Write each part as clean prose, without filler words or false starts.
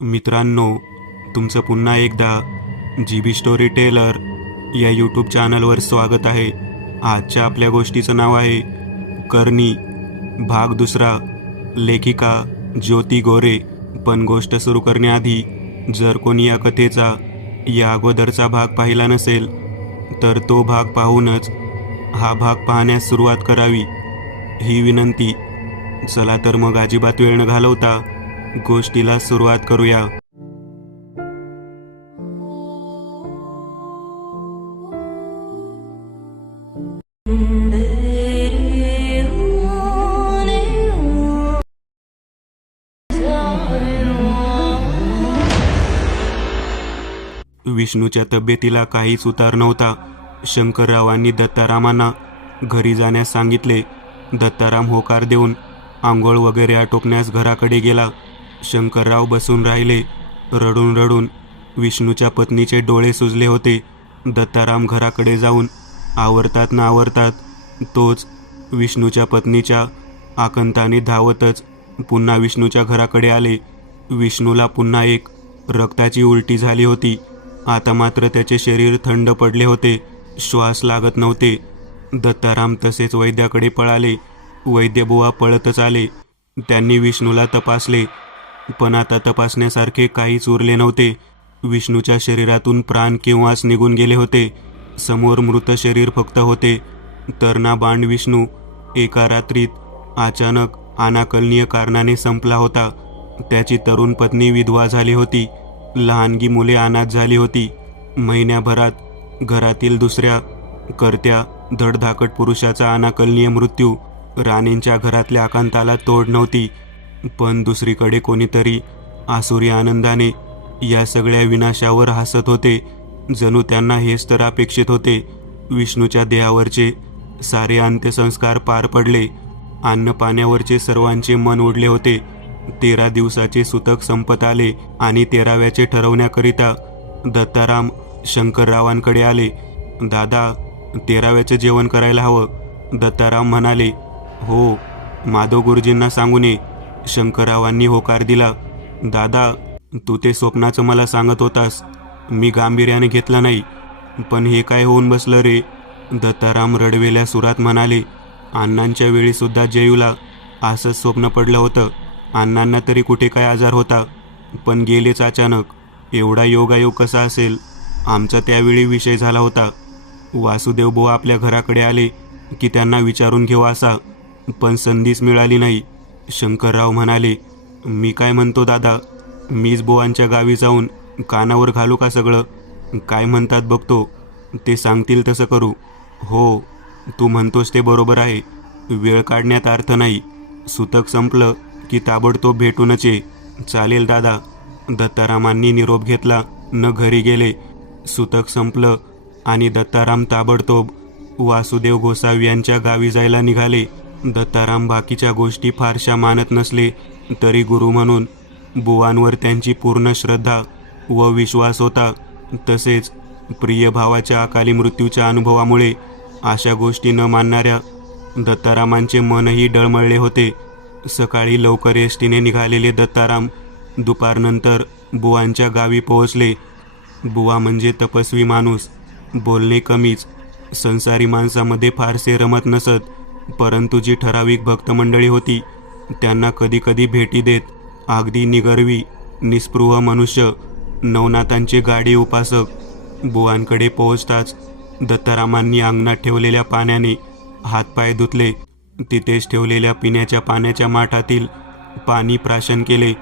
मित्रांनो, तुमचं पुन्हा एकदा GB स्टोरी टेलर या यूट्यूब चॅनलवर स्वागत आहे. आजच्या आपल्या गोष्टीचं नाव आहे करणी, भाग दुसरा. लेखिका ज्योती गोरे. पण गोष्ट सुरू करण्याआधी जर कोणी या कथेचा या अगोदरचा भाग पाहिला नसेल तर तो भाग पाहूनच हा भाग पाहण्यास सुरुवात करावी, ही विनंती. चला तर मग अजिबात वेळ न घालवता गोष्टीला सुरुवात करूया. विष्णूच्या तब्येतीला काहीच उतार नव्हता. शंकररावांनी दत्तारामांना घरी जाण्यास सांगितले. दत्ताराम होकार देऊन आंघोळ वगैरे आटोपण्यास घराकडे गेला. शंकरराव बसून राहिले. रडून रडून विष्णूच्या पत्नीचे डोळे सुजले होते. दत्ताराम घराकडे जाऊन आवरतात ना आवरतात तोच विष्णूच्या पत्नीच्या आकंताने धावतच पुन्हा विष्णूच्या घराकडे आले. विष्णूला पुन्हा एक रक्ताची उलटी झाली होती. आता मात्र त्याचे शरीर थंड पडले होते. श्वास लागत नव्हते. दत्ताराम तसेच वैद्याकडे पळाले. वैद्यबुवा पळतच आले. त्यांनी विष्णूला तपासले, पण आता तपासण्यासारखे काहीच उरले नव्हते. विष्णूच्या शरीरातून प्राण केव्हाच निघून गेले होते. समोर मृत शरीर फक्त होते. तरणा बांड विष्णू एका रात्रीत अचानक अनाकलनीय कारणाने संपला होता. त्याची तरुण पत्नी विधवा झाली होती. लहानगी मुले अनाथ झाली होती. महिन्याभरात घरातील दुसऱ्या कर्त्या धडधाकट पुरुषाचा अनाकलनीय मृत्यू. राणींच्या घरातल्या आकांताला तोड नव्हती. पण दुसरीकडे कोणीतरी आसुरी आनंदाने या सगळ्या विनाशावर हसत होते. जणू त्यांना हेच तर अपेक्षित होते. विष्णूच्या देहावरचे सारे अंत्यसंस्कार पार पडले. अन्न पाण्यावरचे सर्वांचे मन ओढले होते. 13 दिवसाचे सुतक संपत आले आणि 13व्याचे ठरवण्याकरिता दत्ताराम शंकररावांकडे आले. दादा, 13व्याचे जेवण करायला हवं. दत्ताराम म्हणाले. हो, माधव गुरुजींना सांगून ये. शंकररावांनी होकार दिला. दादा, तू ते स्वप्नाचं मला सांगत होतास, मी गांभीर्याने घेतलं नाही. पण हे काय होऊन बसलं रे? दत्ताराम रडवेल्या सुरात म्हणाले. अण्णांच्या वेळीसुद्धा जयूला असंच स्वप्न पडलं होतं. अण्णांना तरी कुठे काय आजार होता, पण गेलेच अचानक. एवढा योगायोग कसा असेल? आमचा त्यावेळी विषय झाला होता. वासुदेव बुवा आपल्या घराकडे आले की त्यांना विचारून घेऊ असा, पण संधीच मिळाली नाही. शंकरराव म्हणाले. मी काय म्हणतो दादा, मीच बुवांच्या गावी जाऊन कानावर घालू का सगळं? काय म्हणतात बघतो, ते सांगतील तसं करू. हो, तू म्हणतोस ते बरोबर आहे. वेळ काढण्यात अर्थ नाही. सुतक संपलं की ताबडतोब भेटूनच ये. चालेल दादा. दत्तारामांनी निरोप घेतला न घरी गेले. सुतक संपलं आणि दत्ताराम ताबडतोब वासुदेव गोसावी यांच्या गावी जायला निघाले. दत्ताराम बाकीच्या गोष्टी फारशा मानत नसले तरी गुरु म्हणून बुवांवर त्यांची पूर्ण श्रद्धा व विश्वास होता. तसेच प्रिय भावाच्या अकाली मृत्यूच्या अनुभवामुळे अशा गोष्टी न मानणाऱ्या दत्तारामांचे मनही डळमळले होते. सकाळी लवकर एसटीने निघालेले दत्ताराम दुपारनंतर बुवांच्या गावी पोहोचले. बुवा म्हणजे तपस्वी माणूस, बोलणे कमीच, संसारी माणसामध्ये फारसे रमत नसत. परंतु जी ठराविक भक्तमंडळी होती त्यांना कधीकधी भेटी देत. अगदी निगर्वी निस्पृह मनुष्य, नवनाथांचे गाढे उपासक. बुवांकडे पोहोचताच दत्तारामांनी अंगणात ठेवलेल्या पाण्याने हातपाय धुतले. तिथेच ठेवलेल्या पिण्याच्या पाण्याच्या माठातील पाणी प्राशन केले.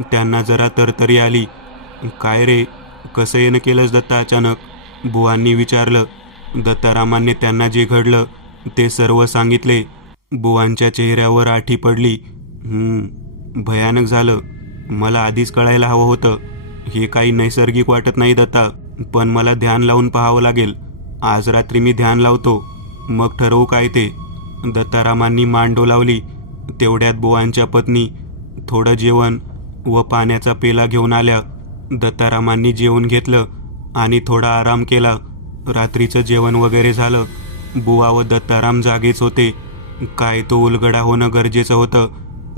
त्यांना जरा तरतरी आली. काय रे, कसं येणं केलंस दत्ता अचानक? बुवांनी विचारलं. दत्तारामांनी त्यांना जे घडलं ते सर्व सांगितले. बुवांच्या चेहऱ्यावर आठी पडली. भयानक झालं. मला आधीच कळायला हवं होतं. हे काही नैसर्गिक वाटत नाही दत्ता, पण मला ध्यान लावून पाहावं लागेल. आज रात्री मी ध्यान लावतो, मग ठरवू काय ते. दत्तारामांनी मान डोलावली. तेवढ्यात बुवांच्या पत्नी थोडं जेवण व पाण्याचा पेला घेऊन आल्या. दत्तारामांनी जेवण घेतलं आणि थोडा आराम केला. रात्रीचं जेवण वगैरे झालं. बुवा व दत्ताराम जागेच होते. काय तो उलगडा होणं गरजेचं होतं.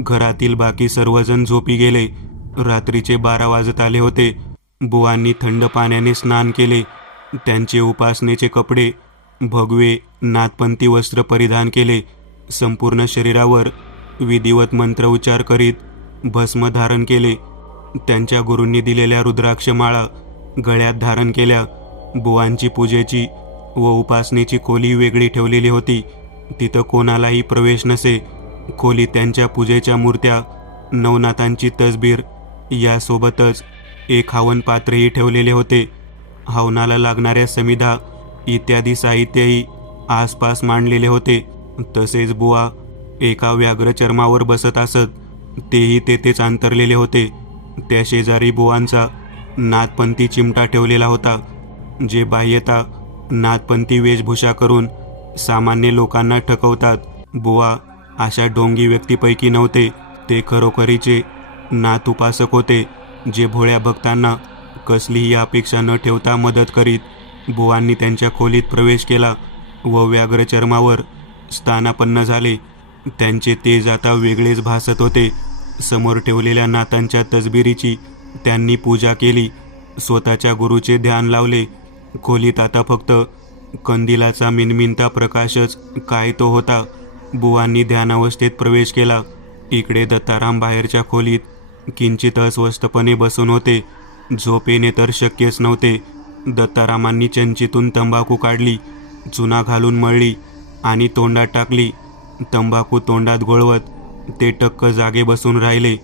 घरातील बाकी सर्वजण झोपी गेले. रात्रीचे 12 वाजत आले होते. बुवांनी थंड पाण्याने स्नान केले. त्यांचे उपासनेचे कपडे, भगवे नाथपंथी वस्त्र परिधान केले. संपूर्ण शरीरावर विधिवत मंत्र उच्चार करीत भस्म धारण केले. त्यांच्या गुरूंनी दिलेल्या रुद्राक्षमाळा गळ्यात धारण केल्या. बुवांची पूजेची व उपासनेची खोली वेगळी ठेवलेली होती. तिथं कोणालाही प्रवेश नसे. खोलीत त्यांच्या पूजेच्या मूर्त्या, नवनाथांची तसबीर यासोबतच एक हवन पात्रही ठेवलेले होते. हवनाला लागणाऱ्या समिधा इत्यादी साहित्यही आसपास मांडलेले होते. तसेच बुवा एका व्याघ्र चर्मावर बसत असत, तेही तेथेच अंतरलेले होते. त्या शेजारी बुवांचा नाथपंथी चिमटा ठेवलेला होता, जे बाह्यता नाथपंथी वेशभूषा करून सामान्य लोकांना ठकवतात. बुवा अशा ढोंगी व्यक्तीपैकी नव्हते. ते खरोखरीचे नाथ उपासक होते, जे भोळ्या भक्तांना कसलीही अपेक्षा न ठेवता मदत करीत. बुवांनी त्यांच्या खोलीत प्रवेश केला व व्याघ्र चर्मावर स्थानापन्न झाले. त्यांचे तेज आता वेगळेच भासत होते. समोर ठेवलेल्या नाथांच्या तसबिरीची त्यांनी पूजा केली. स्वतःच्या गुरुचे ध्यान लावले. खोलीत आता फक्त कंदिलाचा मिनमिनता प्रकाशच काय तो होता. बुवांनी ध्यानावस्थेत प्रवेश केला. इकडे दत्ताराम बाहेरच्या खोलीत किंचित अस्वस्थपणे बसून होते. झोप येणे तर शक्यच नव्हते. दत्तारामांनी चंचीतून तंबाखू काढली, चुना घालून मळली आणि तोंडात टाकली. तंबाखू तोंडात गोळवत ते टक्क जागे बसून राहिले.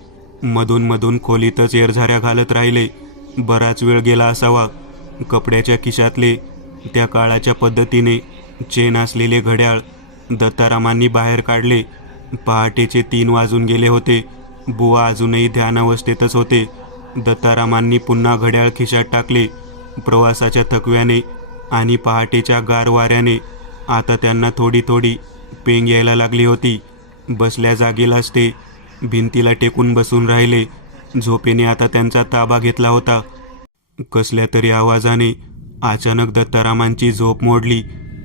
मधून मधून खोलीतच एरझाऱ्या घालत राहिले. बराच वेळ गेला असावा. कपड्याच्या खिशातले त्या काळाच्या पद्धतीने चेन असलेले घड्याळ दत्तारामांनी बाहेर काढले. पहाटेचे 3 वाजून गेले होते. बुवा अजूनही ध्यानावस्थेतच होते. दत्तारामांनी पुन्हा घड्याळ खिशात टाकले. प्रवासाच्या थकव्याने आणि पहाटेच्या गार वाऱ्याने आता त्यांना थोडी थोडी पेंग यायला लागली होती. बसल्या जागेलाच ते भिंतीला टेकून बसून राहिले. झोपेने आता त्यांचा ताबा घेतला होता. कसल्या तरी आवाजाने अचानक दत्तारामांची झोप मोडली.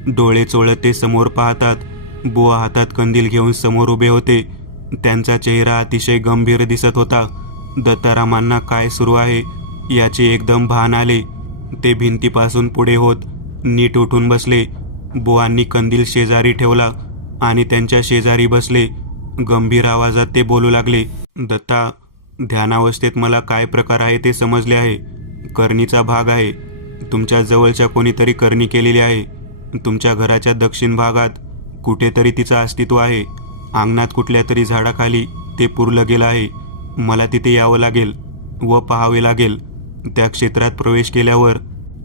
डोळे चोळत ते समोर पाहतात. बुवा हातात कंदील घेऊन समोर उभे होते. त्यांचा चेहरा अतिशय गंभीर दिसत होता. दत्तारामांना काय सुरू आहे याचे एकदम भान आले. ते भिंतीपासून पुढे होत नीट उठून बसले. बुवांनी कंदील शेजारी ठेवला आणि त्यांच्या शेजारी बसले. गंभीर आवाजात ते बोलू लागले. दत्ता, ध्यानावस्थेत मला काय प्रकार आहे ते समजले आहे. करणीचा भाग आहे. तुमच्या जवळच्या कोणीतरी करणी केलेली आहे. तुमच्या घराच्या दक्षिण भागात कुठेतरी तिचं अस्तित्व आहे. अंगणात कुठल्या तरी झाडाखाली ते पुरलं गेलं आहे. मला तिथे यावं लागेल व पाहावे लागेल. त्या क्षेत्रात प्रवेश केल्यावर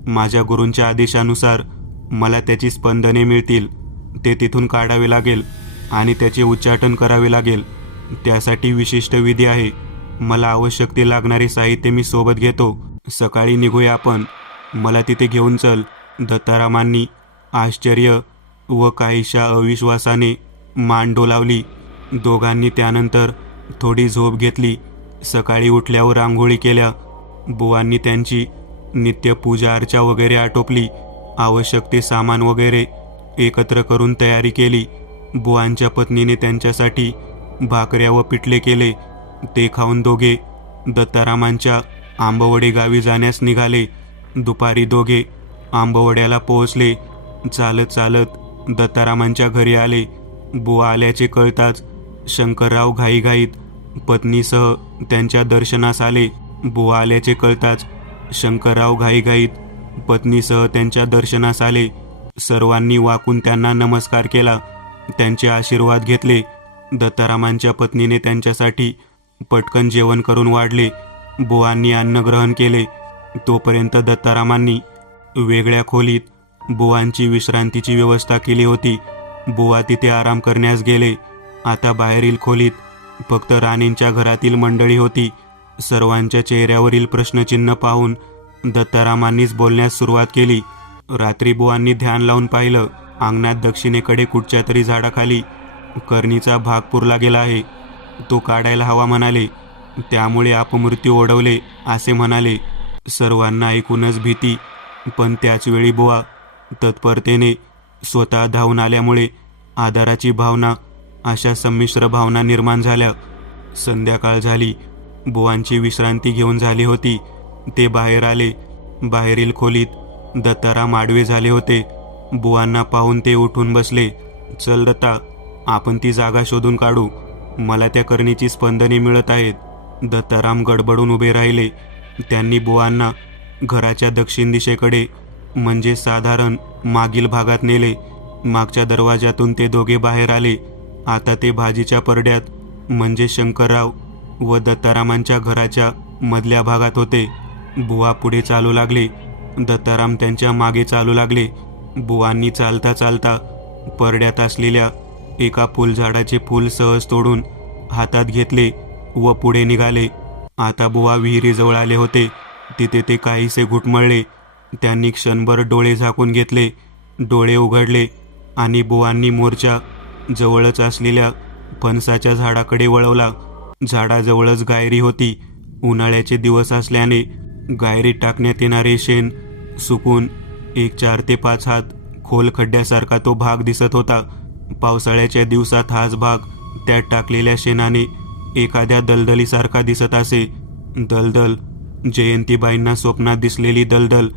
माझ्या गुरूंच्या आदेशानुसार मला त्याची स्पंदने मिळतील. ते तिथून काढावे लागेल आणि त्याचे उच्चाटन करावे लागेल. त्यासाठी विशिष्ट विधी आहे. मला आवश्यक ते लागणारे साहित्य मी सोबत घेतो. सकाळी निघूया आपण. मला तिथे घेऊन चल. दत्तारामांनी आश्चर्य व काहीशा अविश्वासाने मान डोलावली. दोघांनी त्यानंतर थोडी झोप घेतली. सकाळी उठल्यावर आंघोळी केल्या. बुवांनी त्यांची नित्य पूजा अर्चा वगैरे आटोपली. आवश्यक ते सामान वगैरे एकत्र करून तयारी केली. बुवांच्या पत्नीने त्यांच्यासाठी भाकऱ्या व पिठले केले. ते खाऊन दोघे दत्तारामांच्या आंबवडे गावी जाण्यास निघाले. दुपारी दोघे आंबवड्याला पोहोचले. चालत चालत दत्तारामांच्या घरी आले. बुवा आल्याचे कळताच शंकरराव घाईघाईत पत्नीसह त्यांच्या दर्शनास आले. बुवा आल्याचे कळताच शंकरराव घाईघाईत पत्नीसह त्यांच्या दर्शनास आले. सर्वांनी वाकून त्यांना नमस्कार केला. त्यांचे आशीर्वाद घेतले. दत्तारामांच्या पत्नीने त्यांच्यासाठी पटकन जेवण करून वाढले. बुवांनी अन्न ग्रहण केले. तोपर्यंत दत्तारामांनी वेगळ्या खोलीत बुवांची विश्रांतीची व्यवस्था केली होती. बुवा तिथे आराम करण्यास गेले. आता बाहेरील खोलीत फक्त राणींच्या घरातील मंडळी होती. सर्वांच्या चेहऱ्यावरील प्रश्नचिन्ह पाहून दत्तारामांनीच बोलण्यास सुरुवात केली. रात्री बुवांनी ध्यान लावून पाहिलं. अंगणात दक्षिणेकडे कुठच्या तरी झाडाखाली करणीचा भाग पुरला गेला आहे. तो काढायला हवा म्हणाले. त्यामुळे अपमृत्यू ओढवले असे म्हणाले. सर्वांना ऐकूनच भीती, पण त्याचवेळी बुवा तत्परतेने स्वतः धावून आल्यामुळे आदराची भावना, अशा संमिश्र भावना निर्माण झाल्या. संध्याकाळ झाली. बुवांची विश्रांती घेऊन झाली होती. ते बाहेर आले. बाहेरील खोलीत दत्ताराम आडवे झाले होते. बुवांना पाहून ते उठून बसले. चल दत्ता, आपण ती जागा शोधून काढू. मला त्या करणीची स्पंदने मिळत आहेत. दत्ताराम गडबडून उभे राहिले. त्यांनी बुवांना घराच्या दक्षिण दिशेकडे, म्हणजे साधारण मागील भागात नेले. मागच्या दरवाजातून ते दोघे बाहेर आले. आता ते भाजीच्या परड्यात, म्हणजे शंकरराव व दत्तारामांच्या घराच्या मधल्या भागात होते. बुवा पुढे चालू लागले. दत्ताराम त्यांच्या मागे चालू लागले. बुवांनी चालता चालता परड्यात असलेल्या एका फुलझाडाचे फूल सहज तोडून हातात घेतले व पुढे निघाले. आता बुवा विहिरीजवळ आले होते. तिथे ते काहीसे घुटमळले. त्यांनी क्षणभर डोळे झाकून घेतले. डोळे उघडले आणि बुवांनी मोर्चा जवळच असलेल्या फणसाच्या झाडाकडे वळवला. झाडाजवळच गायरी होती. उन्हाळ्याचे दिवस असल्याने गायरीत टाकण्यात येणारे शेण सुकून एक 4 ते 5 हात खोल खड्ड्यासारखा तो भाग दिसत होता. पावसाळ्याच्या दिवसात हाच भाग त्यात टाकलेल्या शेणाने एखाद्या दलदलीसारखा दिसत असे. दलदल, जयंतीबाईंना स्वप्नात दिसलेली दलदल.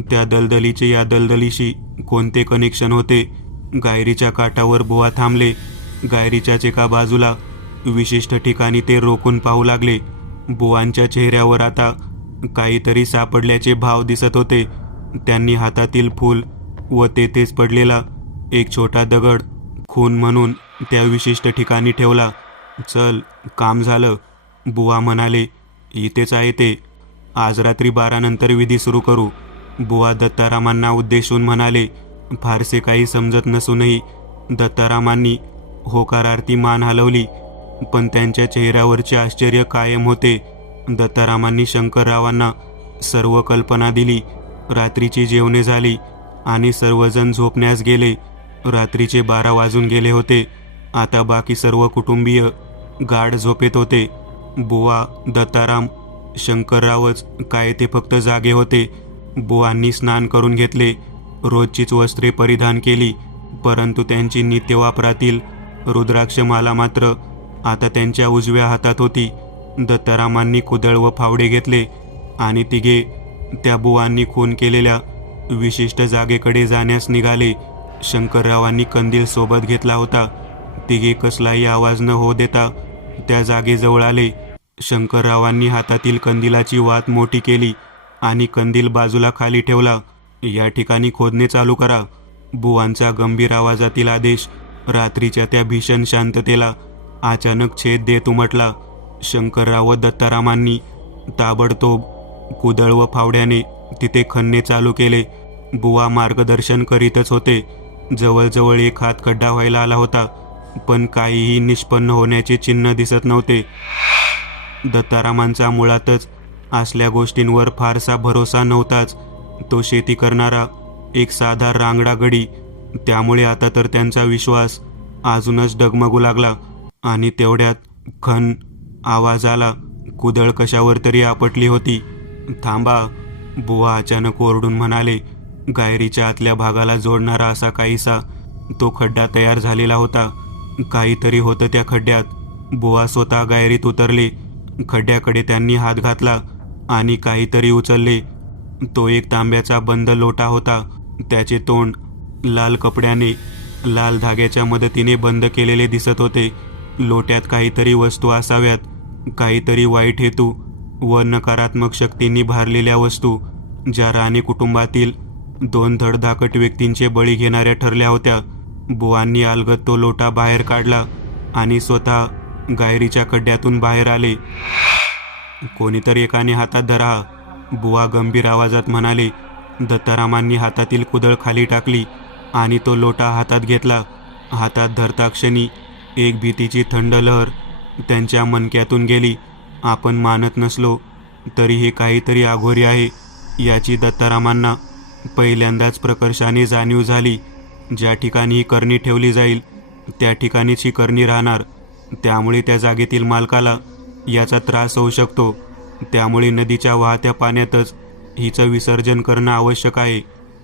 त्या दलदलीचे या दलदलीशी कोणते कनेक्शन होते? गायरीच्या काठावर बुवा थांबले. गायरीच्याच एका बाजूला विशिष्ट ठिकाणी ते रोखून पाहू लागले. बुवांच्या चेहऱ्यावर आता काहीतरी सापडल्याचे भाव दिसत होते. त्यांनी हातातील फूल व तेथेच पडलेला एक छोटा दगड खून म्हणून त्या विशिष्ट ठिकाणी ठेवला. चल, काम झालं, बुवा म्हणाले. इथेच आहे ते. आज रात्री 12 नंतर विधी सुरू करू, बुवा दत्तारामांना उद्देशून म्हणाले. फारसे काही समजत नसूनही दत्तारामांनी होकारार्थी मान हलवली, पण त्यांच्या चेहऱ्यावरचे आश्चर्य कायम होते. दत्तारामांनी शंकररावांना सर्व कल्पना दिली. रात्रीची जेवणे झाली आणि सर्वजण झोपण्यास गेले. रात्रीचे 12 वाजून गेले होते. आता बाकी सर्व कुटुंबीय गाढ झोपेत होते. बुवा, दत्ताराम, शंकररावच काय ते फक्त जागे होते. बुवांनी स्नान करून घेतले. रोजचीच वस्त्रे परिधान केली, परंतु त्यांची नित्यवापरातील रुद्राक्षमाला मात्र आता त्यांच्या उजव्या हातात होती. दत्तारामांनी कुदळ व फावडे घेतले आणि तिघे त्या बुवांनी खून केलेल्या विशिष्ट जागेकडे जाण्यास निघाले. शंकररावांनी कंदील सोबत घेतला होता. तिघे कसलाही आवाज न होऊ देता त्या जागेजवळ आले. शंकररावांनी हातातील कंदिलाची वात मोठी केली आणि कंदील बाजूला खाली ठेवला. या ठिकाणी खोदणे चालू करा, बुवांचा गंभीर आवाजातील आदेश रात्रीच्या त्या भीषण शांततेला अचानक छेद देत उमटला. शंकरराव व दत्तारामांनी ताबडतोब कुदळ व फावड्याने तिथे खणणे चालू केले. बुवा मार्गदर्शन करीतच होते. जवळजवळ 1 हात खड्डा व्हायला आला होता, पण काहीही निष्पन्न होण्याचे चिन्ह दिसत नव्हते. दत्तारामांचा मुळातच असल्या गोष्टींवर फारसा भरोसा नव्हताच. तो शेती करणारा एक साधा रांगडा गडी, त्यामुळे आता तर त्यांचा विश्वास अजूनच डगमगू लागला. आणि तेवढ्यात खन आवाज आला. कुदळ कशावर तरी आपटली होती. थांबा, बुवा अचानक ओरडून म्हणाले. गायरीच्या आतल्या भागाला जोडणारा असा काहीसा तो खड्डा तयार झालेला होता. काहीतरी होतं त्या खड्ड्यात. बुवा स्वतः गायरीत उतरले. खड्ड्याकडे त्यांनी हात घातला आणि काहीतरी उचलले. तो एक तांब्याचा बंद लोटा होता. त्याचे तोंड लाल कपड्याने, लाल धाग्याच्या मदतीने बंद केलेले दिसत होते. लोट्यात काहीतरी वस्तू असाव्यात, काहीतरी वाईट हेतू व नकारात्मक शक्तींनी भारलेल्या वस्तू, ज्या राणे कुटुंबातील 2 धडधाकट व्यक्तींचे बळी घेणाऱ्या ठरल्या होत्या. बुवांनी अलगद तो लोटा बाहेर काढला आणि स्वतः गायरीच्या खड्ड्यातून बाहेर आले. कोणीतरी एकाने हातात धरा, बुवा गंभीर आवाजात म्हणाले. दत्तारामांनी हातातील कुदळ खाली टाकली आणि तो लोटा हातात घेतला. हातात धरता क्षणी एक भीतीची थंड लहर त्यांच्या मणक्यातून गेली. आपण मानत नसलो तरी हे काहीतरी अघोरी आहे याची दत्तारामांना पहिल्यांदाच प्रकर्षाने जाणीव झाली. ज्या ठिकाणी ही करणी ठेवली जाईल त्या ठिकाणीच ही करणी राहणार. त्यामुळे त्या जागेतील मालकाला याचा त्रास होऊ शकतो. त्यामुळे नदीच्या वाहत्या पाण्यातच हिचं विसर्जन करणं आवश्यक आहे.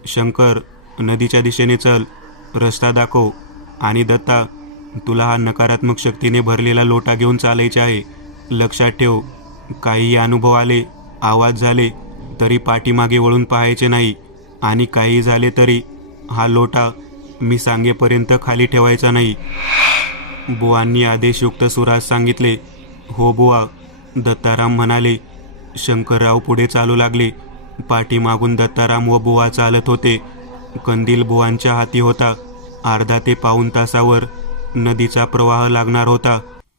शंकर, नदीच्या दिशेने चल, रस्ता दाखव. आणि दत्ता, तुला हा नकारात्मक शक्तीने भरलेला लोटा घेऊन चालायचे आहे. लक्षात ठेव, काही अनुभव आले, आवाज झाले तरी पाठीमागे वळून पाहायचे नाही, आणि काही झाले तरी हा लोटा मी सांगेपर्यंत खाली ठेवायचा नाही. बुवांनी आदेशयुक्त सुरात सांगितले. हो बुवा, दत्ताराम म्हणाले. शंकरराव पुढे चालू लागले. पाठीमागून दत्ताराम व बुवा चालत होते. कंदील बुवांच्या हाती होता. अर्धा ते पाऊण तासावर नदीचा प्रवाह लागणार होता.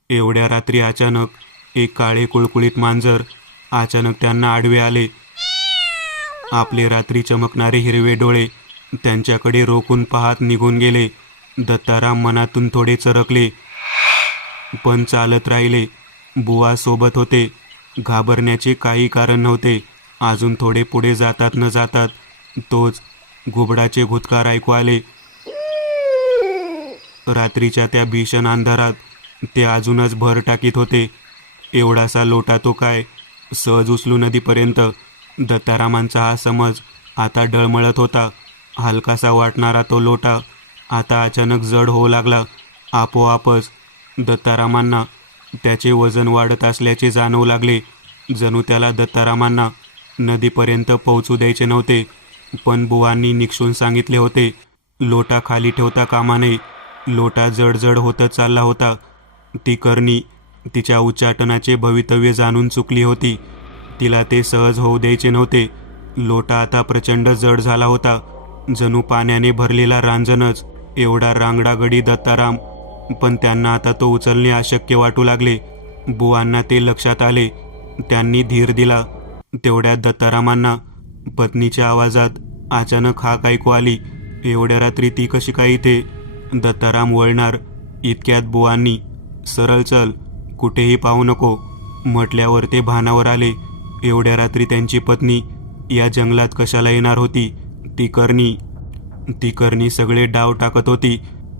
एवढ्या रात्री अचानक एक काळे कुळकुळीत मांजर अचानक त्यांना आडवे आले. आपले रात्री चमकणारे हिरवे डोळे त्यांच्याकडे रोखून पाहत निघून गेले. दत्ताराम मनातून थोडे चरकले, पण चालत राहिले. बुवा सोबत होते. घाबरण्याचे काही कारण नव्हते. अजून थोडे पुढे जातात न जातात तोच घुबडाचे घुतकार ऐकू आले. रात्रीच्या त्या भीषण अंधारात ते अजूनच भर टाकीत होते. एवढासा लोटा तो काय, सहज उचलू नदीपर्यंत. दत्तारामांचा हा समज आता डळमळत होता. हलकासा वाटणारा तो लोटा आता अचानक जड होऊ लागला. आपोआपच दत्तारामांना त्याचे वजन वाढत असल्याचे जाणवू लागले. जणू त्याला दत्तारामांना नदीपर्यंत पोहोचू द्यायचे नव्हते. पण बुवांनी निक्षून सांगितले होते, लोटा खाली ठेवता कामा नये. लोटा जड होतच चालला होता. ती करणी तिच्या उच्चाटनाचे भवितव्य जाणून चुकली होती. तिला ते सहज होऊ द्यायचे नव्हते. लोटा आता प्रचंड जड झाला होता, जणू पाण्याने भरलेला रांजणच. एवढा रांगडा गडी दत्ताराम, पण त्यांना आता तो उचलणे अशक्य वाटू लागले. बुवांना ते लक्षात आले. त्यांनी धीर दिला. तेवढ्यात दत्तारामांना पत्नीच्या आवाजात अचानक हाक ऐकू आली. एवढ्या रात्री ती कशी काय इथे? दत्ताराम वळणार इतक्यात बुवांनी सरळ चल, कुठेही पाहू नको म्हटल्यावर ते भानावर आले. एवढ्या रात्री त्यांची पत्नी या जंगलात कशाला येणार होती? ती करणी सगळे डाव टाकत होती.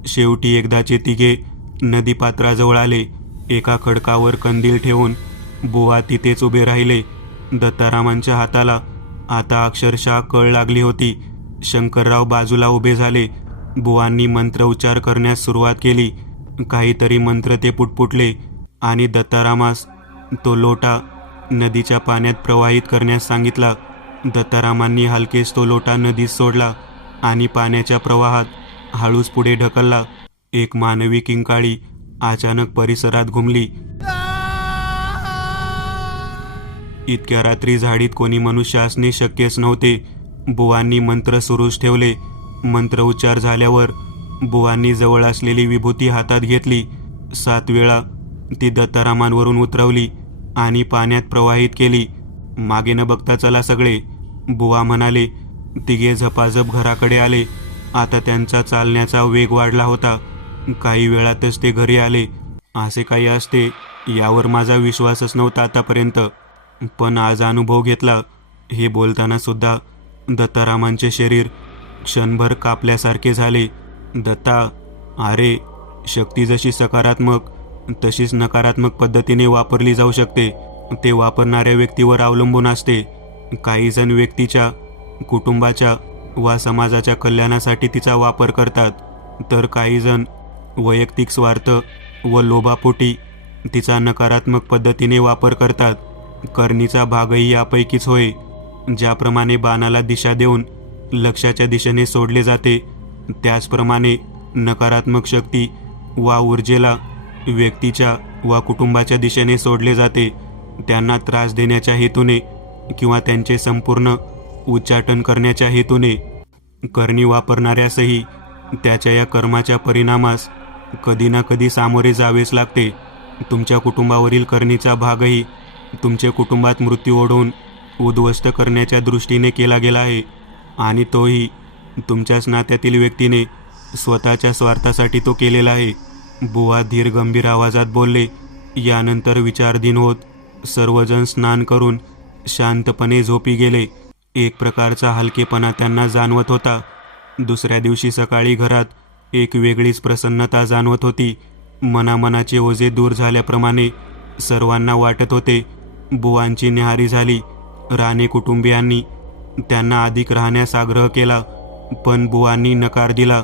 शेवटी एकदाचे तिघे नदीपात्राजवळ आले. एका खडकावर कंदील ठेवून बुवा तिथेच उभे राहिले. दत्तारामांच्या हाताला आता अक्षरशः कळ लागली होती. शंकरराव बाजूला उभे झाले. बुवांनी मंत्र उच्चार करण्यास सुरुवात केली. काहीतरी मंत्र ते पुटपुटले आणि दत्तारामास तो लोटा नदीच्या पाण्यात प्रवाहित करण्यास सांगितला. दत्तारामांनी हलकेच तो लोटा नदीत सोडला आणि पाण्याच्या प्रवाहात हळूच पुढे ढकलला. एक मानवी किंकाळी अचानक परिसरात घुमली. इतक्या रात्री झाडीत कोणी मनुष्य असणे शक्यच नव्हते. बुवांनी मंत्र सुरूच ठेवले. मंत्र उच्चार झाल्यावर बुवांनी जवळ असलेली विभूती हातात घेतली. 7 वेळा ती दत्तारामांवरून उतरवली आणि पाण्यात प्रवाहित केली. मागे न बघता चला सगळे, बुवा म्हणाले. तिघे झपाझप घराकडे आले. आता त्यांचा चालण्याचा वेग वाढला होता. काही वेळातच ते घरी आले. असे काही असते यावर माझा विश्वासच नव्हता आतापर्यंत, पण आज अनुभव घेतला. हे बोलताना सुद्धा दत्तारामांचे शरीर क्षणभर कापल्यासारखे झाले. दत्ता, अरे, शक्ती जशी सकारात्मक तशीच नकारात्मक पद्धतीने वापरली जाऊ शकते. ते वापरणाऱ्या व्यक्तीवर अवलंबून असते. काही जण व्यक्तीच्या, कुटुंबाच्या वा समाजाच्या कल्याणासाठी तिचा वापर करतात, तर काही जण वैयक्तिक स्वार्थ व लोभापोटी तिचा नकारात्मक पद्धतीने वापर करतात. करणीचा भागही यापैकीच होय. ज्याप्रमाणे बाणाला दिशा देऊन लक्ष्याच्या दिशेने सोडले जाते, त्याचप्रमाणे नकारात्मक शक्ती वा ऊर्जेला व्यक्तीच्या वा कुटुंबाच्या दिशेने सोडले जाते. त्यांना त्रास देण्याच्या हेतूने किंवा त्यांचे संपूर्ण उच्चाटन करण्याच्या हेतूने. करणी वापरणाऱ्यासही त्याच्या या कर्माच्या परिणामास कधी ना कधी सामोरे जावेच लागते. तुमच्या कुटुंबावरील करणीचा भागही तुमचे कुटुंबात मृत्यू ओढवून उद्ध्वस्त करण्याच्या दृष्टीने केला गेला आहे, आणि तोही तुमच्याच नात्यातील व्यक्तीने स्वतःच्या स्वार्थासाठी तो केलेला आहे. बुवा धीर गंभीर आवाजात बोलले. यानंतर विचारधीन होत सर्वजण स्नान करून शांतपणे झोपी गेले. एक प्रकारचा हलकेपणा त्यांना जाणवत होता. दुसऱ्या दिवशी सकाळी घरात एक वेगळीच प्रसन्नता जाणवत होती. मनामनाचे ओझे दूर झाल्याप्रमाणे सर्वांना वाटत होते. बुवांची न्याहारी झाली. राणे कुटुंबियांनी त्यांना अधिक राहण्यास आग्रह केला, पण बुवांनी नकार दिला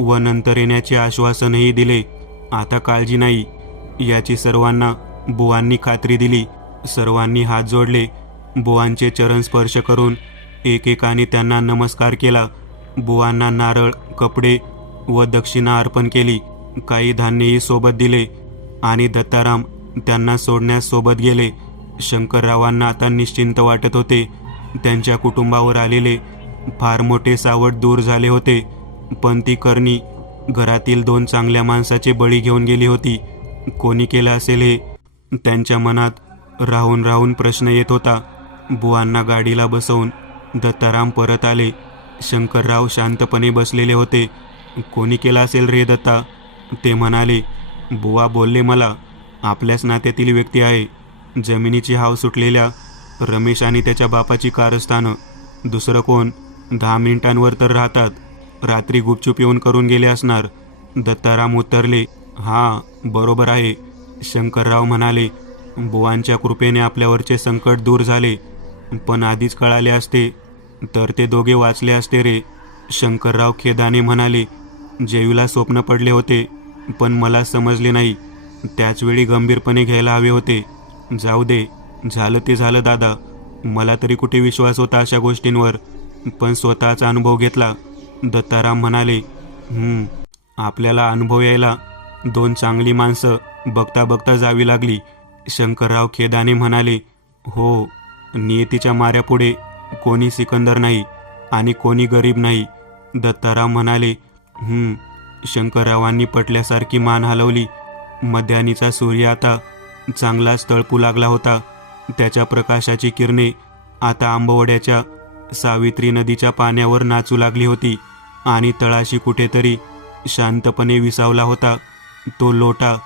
व नंतर येण्याचे आश्वासनही दिले. आता काळजी नाही याची सर्वांना बुवांनी खात्री दिली. सर्वांनी हात जोडले. बुवांचे चरण स्पर्श करून एकेकाने त्यांना नमस्कार केला. बुवांना नारळ, कपडे व दक्षिणा अर्पण केली. काही धान्यही सोबत दिले आणि दत्ताराम त्यांना सोडण्यास सोबत गेले. शंकररावांना आता निश्चिंत वाटत होते. त्यांच्या कुटुंबावर आलेले फार मोठे सावट दूर झाले होते. पण ती करणी घरातील 2 चांगल्या माणसाचे बळी घेऊन गेली होती. कोणी केलं असेल हे त्यांच्या मनात राहून राहून प्रश्न येत होता. बुवांना गाडीला बसवून दत्ताराम परत आले. शंकरराव शांतपणे बसलेले होते. कोणी केलं असेल रे दत्ता, ते म्हणाले. बुवा बोलले मला, आपल्याच नात्यातील व्यक्ती आहे. जमिनीची हाव सुटलेल्या रमेश आणि त्याच्या बापाची कारस्थानं. दुसरं कोण? 10 मिनिटांवर तर राहतात. रात्री गुपचूप येऊन करून गेले असणार. दत्ताराम उत्तरले. हां, बरोबर आहे. शंकरराव म्हणाले. बुवांच्या कृपेने आपल्यावरचे संकट दूर झाले. पण आधीच कळाले असते तर ते दोघे वाचले असते रे. शंकरराव खेदाने म्हणाले. जेवीला स्वप्न पडले होते, पण मला समजले नाही. त्याचवेळी गंभीरपणे घ्यायला हवे होते. जाऊ दे, झालं ते झालं दादा. मला तरी कुठे विश्वास होता अशा गोष्टींवर, पण स्वतःचा अनुभव घेतला. दत्ताराम म्हणाले. आपल्याला अनुभव यायला 2 चांगली माणसं बघता बघता जावी लागली. शंकरराव खेदाने म्हणाले. हो, नियतीच्या माऱ्यापुढे कोणी सिकंदर नाही आणि कोणी गरीब नाही. दत्ताराम म्हणाले. शंकररावांनी पटल्यासारखी मान हलवली. मध्यानीचा सूर्य आता चांगलाच तळपू लागला होता. त्याच्या प्रकाशाची किरणे आता आंबवड्याच्या सावित्री नदीच्या पाण्यावर नाचू लागली होती आणि तळाशी कुठेतरी शांतपणे विसावला होता तो लोटा,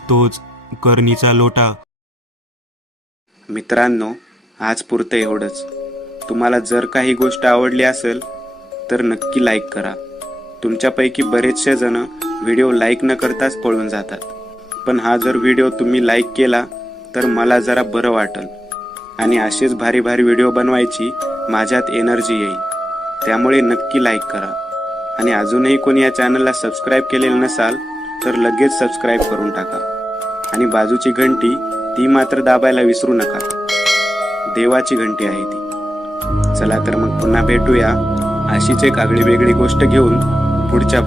तोच करणीचा लोटा. मित्रांनो, आज पुरतं एवढंच. तुम्हाला जर काही गोष्ट आवडली असेल तर नक्की लाईक करा. तुमच्यापैकी बरेचसे जण व्हिडिओ लाईक न करताच पळून जातात. पण हा जर व्हिडिओ तुम्ही लाईक केला तर मला जरा बरं वाटेल आणि असेच भारी भारी व्हिडिओ बनवायची माझ्यात एनर्जी येईल. त्यामुळे नक्की लाईक करा. आणि अजूनही कोणी या चॅनलला सबस्क्राईब केलेलं नसाल तर लगेच सबस्क्राईब करून टाका. आणि बाजूची घंटी ती मात्र दाबायला विसरू नका. देवाची घंटी आहे ती. चला तर मग पुन्हा भेटूया अशीच एक आगळी वेगळी गोष्ट घेऊन पुढच्या